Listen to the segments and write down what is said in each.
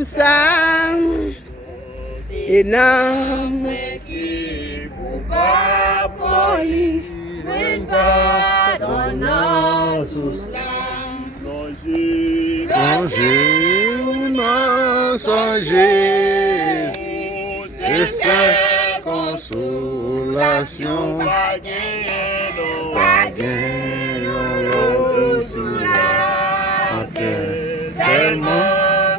tout ça. Et non, qui vous pas poli, même pas dans nos sous-là. Plongez ou non songez, c'est sa consolation. Pas gain, on sous la terre, seulement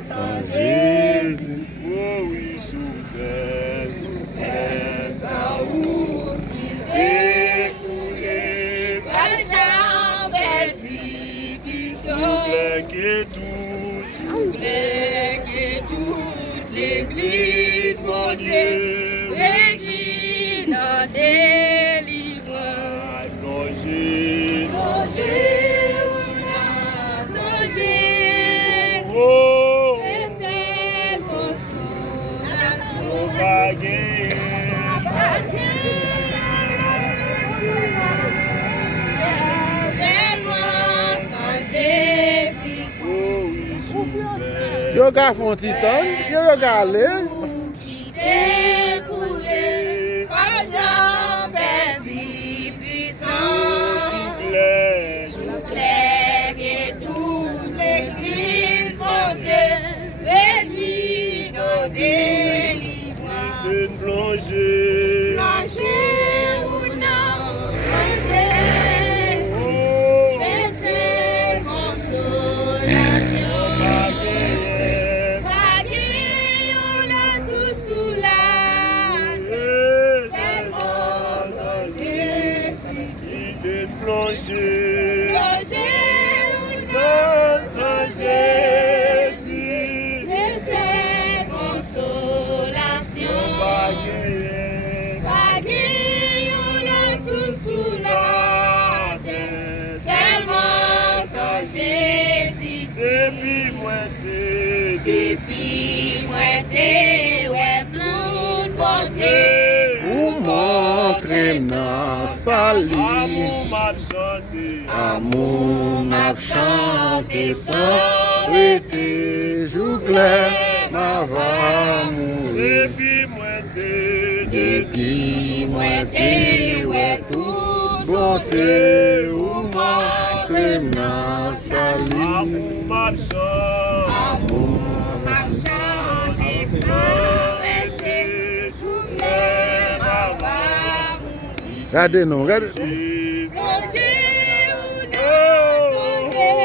sans Jésus. Oh oui, sous terre, sans où il découlait, Pas belle que toute l'église, mon Dieu, l'église en délivrance. plongez, oh, pas gain. Yo ka fon titan, yo ka ale. Plonger, plonger, sans Jésus, pas gain. Depuis moi t'es ouais blonde bonté. Ou montre nan sali, Amour m'a chanté, amour m'a chanté sans rete, jou clair ma va mourir. Depuis moi t'es ouais tout bonté, ou montre nan sali, amour m'a chanté sans rete, tout clair ma va mourir. Regardez non, regardez. Plongez ou non songez,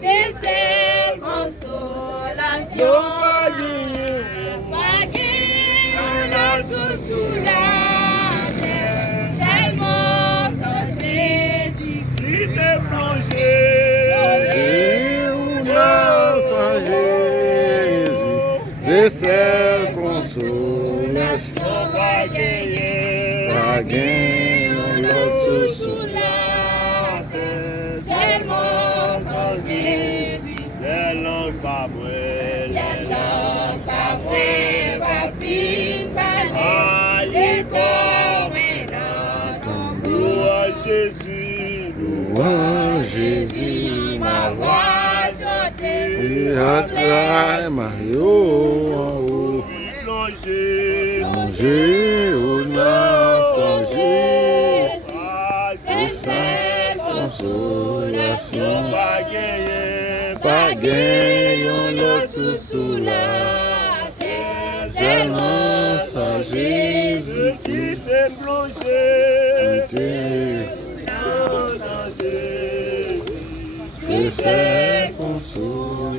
c'est cette consolation. Pas gain, on a tout sous la terre, tellement sans Jésus. Ou non sans Jésus, c'est cette consolation. Pas gain, on l'a sous la terre, tellement sans Jésus. les langues pas brûlent, Les langues savouées va fin parler, les corps maintenant tombent. louange Jésus, Louange Jésus, ma voix chantée. et Mario en haut. Plongez ou non sans Jésus, C'est cette consolation. pas gain, on l'a sous la terre, seulement sans Jésus qui t'est plongé. C'est cette consolation.